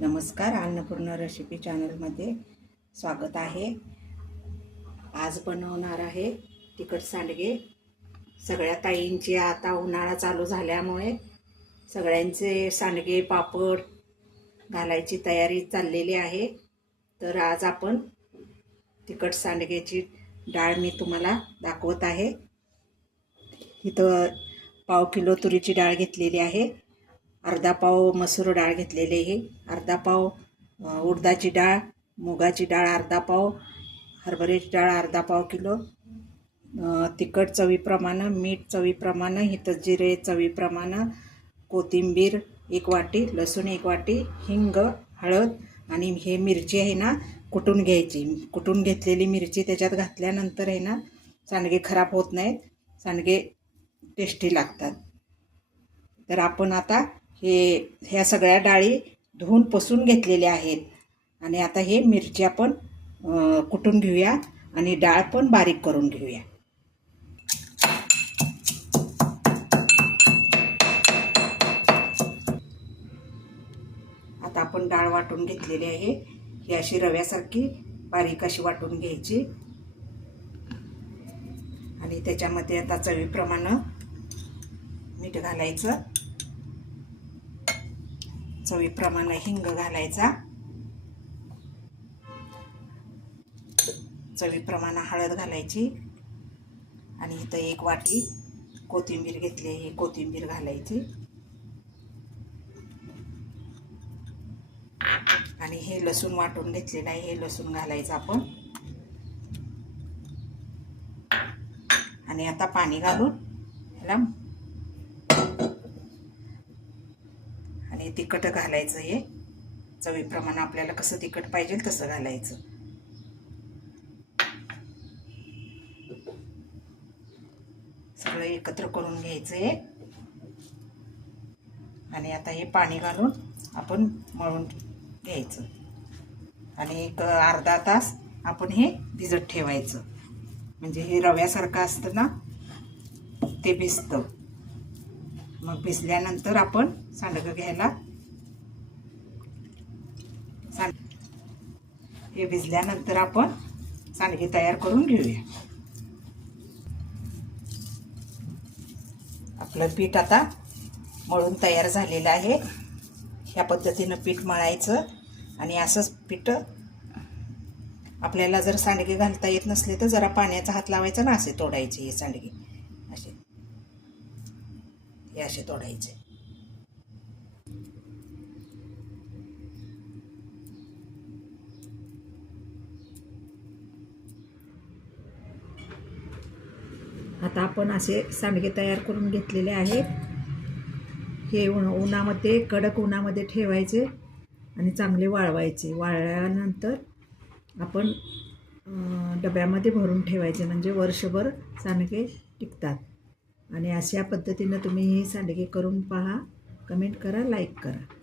नमस्कार अन्नपूर्ण रेसिपी चॅनलमध्ये स्वागत आहे. आज बनवणार आहे तिखट सांडगे. सगळ्या ताईंची आता उन्हाळा चालू झाल्यामुळे सगळ्यांचे सांडगे पापड घालायची तयारी चाललेली आहे. तर आज आपण तिखट सांडगेची डाळ मी तुम्हाला दाखवत आहे. इथं पाव किलो तुरीची डाळ घेतलेली आहे. अर्धा पाव मसूर डाळ घेतलेली आहे. अर्धा पाव उडदाची डाळ मुगाची डाळ अर्धा पाव हरभऱ्याची डाळ अर्धा पाव किलो तिखट चवीप्रमाणे मीठ चवीप्रमाणे हिथं जिरे चवीप्रमाणे कोथिंबीर एक वाटी लसूण एक वाटी हिंग हळद आणि हे मिरची आहे ना कुटून घ्यायची. कुटून घेतलेली मिरची त्याच्यात घातल्यानंतर आहे ना सांडगे खराब होत नाहीत सांडगे टेस्टी लागतात. तर आपण आता हे ह्या सगळ्या डाळी धुवून पसून घेतलेल्या आहेत. आणि आता हे मिरच्या पण कुटून घेऊया आणि डाळ पण बारीक करून घेऊया. आता आपण डाळ वाटून घेतलेली आहे. ही अशी रव्यासारखी बारीक अशी वाटून घ्यायची. आणि त्याच्यामध्ये आता चवीप्रमाणे मीठ घालायचं. चवीप्रमाणे हिंग घालायचा. चवीप्रमाणे हळद घालायची. आणि इथं एक वाटी कोथिंबीर घेतली ही कोथिंबीर घालायची. आणि हे लसूण वाटून घेतलेलं आहे हे लसूण घालायचं आपण. आणि आता पाणी घालून ह्याला आणि तिखट घालायचं हे. चवीप्रमाणे आपल्याला कसं तिखट पाहिजे तसं घालायचं. सगळं एकत्र करून घ्यायचं हे. आणि आता हे पाणी घालून आपण मळून घ्यायचं. आणि एक अर्धा तास आपण हे भिजत ठेवायचं. म्हणजे हे रव्यासारखं असतं ना ते भिजतं. मग भिजल्यानंतर आपण सांडगं घ्यायला. सांड हे भिजल्यानंतर आपण सांडगे तयार करून घेऊया. आपलं पीठ आता मळून तयार झालेलं आहे. ह्या पद्धतीनं पीठ मळायचं आणि असंच पीठ आपल्याला जर सांडगे घालता येत नसले तर जरा पाण्याचा हात लावायचा ना असे तोडायचे हे सांडगे. हे असे तोडायचे. आता आपण असे सांडगे तयार करून घेतलेले आहेत. हे उन उन्हामध्ये कडक उन्हामध्ये ठेवायचे आणि चांगले वाळवायचे. वाळल्यानंतर आपण डब्यामध्ये भरून ठेवायचे. म्हणजे वर्षभर सांडगे टिकतात. आणि अशा पद्धतीनं तुम्ही हे सांडगे करून पहा. कमेंट करा लाईक करा.